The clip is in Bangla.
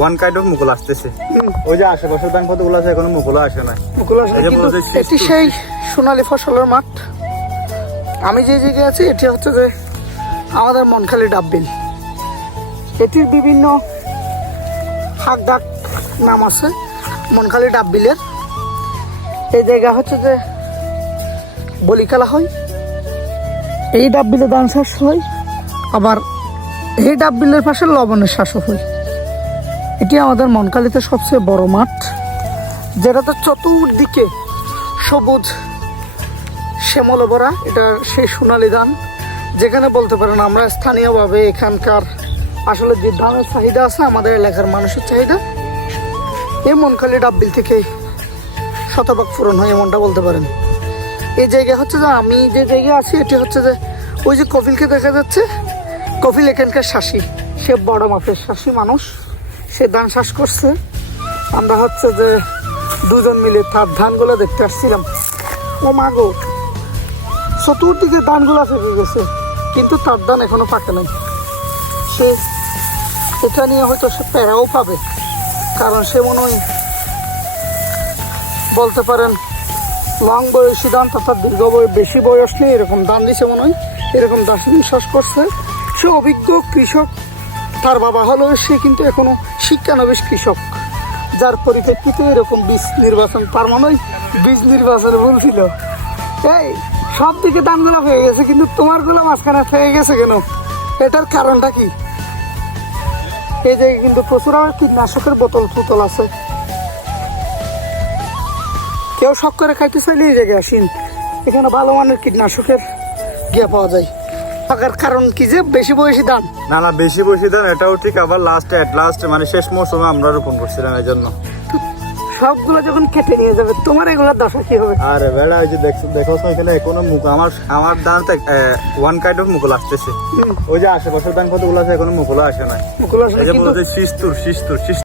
ওয়ান কাইন্ড অফ মুকুল আসতেছে। ওই যে আশেপাশের ধান কতগুলো আছে এখনো মুকুল আসে না। এটি সেই সোনালী ফসলের মাঠ। আমি যে জায়গায় আছি এটি হচ্ছে যে আমাদের মনখালি ডাববিল। এটির বিভিন্ন হাক ডাক নাম আছে মনখালি ডাববিলের। এই জায়গা হচ্ছে যে বলি খেলা হয়, এই ডাববিলে ধান চাষ হয়, আবার এই ডাববিলের পাশে লবণের চাষও হয়। এটি আমাদের মনখালিতে সবচেয়ে বড় মাঠ, যেটাতে চতুর্দিকে সবুজ শ্যামল ভরা। এটা সেই সোনালী ধান, যেখানে বলতে পারেন আমরা স্থানীয়ভাবে এখানকার আসলে যে ধানের চাহিদা আছে আমাদের এলাকার মানুষের চাহিদা এই মনখালি ডাববিল থেকে শতভাগ পূরণ হয়, এমনটা বলতে পারেন। এই জায়গা হচ্ছে যে আমি যে জায়গায় আছি এটি হচ্ছে যে ওই যে কপিলকে দেখা যাচ্ছে, কপিল এখানকার চাষি, সে বড় মাপের চাষি মানুষ, সে ধান চাষ করছে। আমরা হচ্ছে যে দুজন মিলে তার ধানগুলো দেখতে আসছিলাম। ও মা গো, চতুর্দিকে ধানগুলো ফেঁকে গেছে, কিন্তু তার ধান এখনো পাকে নাই। সে এটা নিয়ে হয়তো সে প্যারাও পাবে, কারণ সে মনে হয় বলতে পারেন লং বয়সী ধান তথা দীর্ঘ বেশি বয়স নেই এরকম ধান দিছে মনে হয়, এরকম ধান চাষ করছে। সে অভিজ্ঞ কৃষক, তার বাবা হলেও সে কিন্তু এখনো শিক্ষানবিশ কৃষক, যার পরিপ্রেক্ষিতে এরকম বীজ নির্বাচন, তার মনে হয় বীজ নির্বাচনে ভুল ছিল। এই সব দিকে ধানগুলো হয়ে গেছে, কিন্তু তোমার গুলো মাঝখানে হয়ে গেছে কেন? এটার কারণটা কি? এই জায়গায় কিন্তু প্রচুর আবার কীটনাশকের বোতল আছে। কেউ শখ করে খাইতে চাইলে এই জায়গায় আসেন, এখানে ভালো মানের কীটনাশকের গিয়া পাওয়া যায়। থাকার কারণ কি যে বেশি বয়সী ধান না বেশি বয়সী ধান এটাও ঠিক, আবার লাস্ট মানে শেষ মৌসুমে আমরা রোপণ করছিলাম এই জন্য। সবগুলো যখন কেটে নিয়ে যাবে তোমার এগুলোর দশা কি হবে? আরে বেড়া, ওই যে দেখো এখানে এখনো আমার ধান ওয়ান কাইন্ড অফ মুকুল আসতেছে। ওই যে আশেপাশের ধান কতগুলো আছে এখনো মুকুল আসে না। মুকুল আসে না, এই যে বলতে শিস্তুর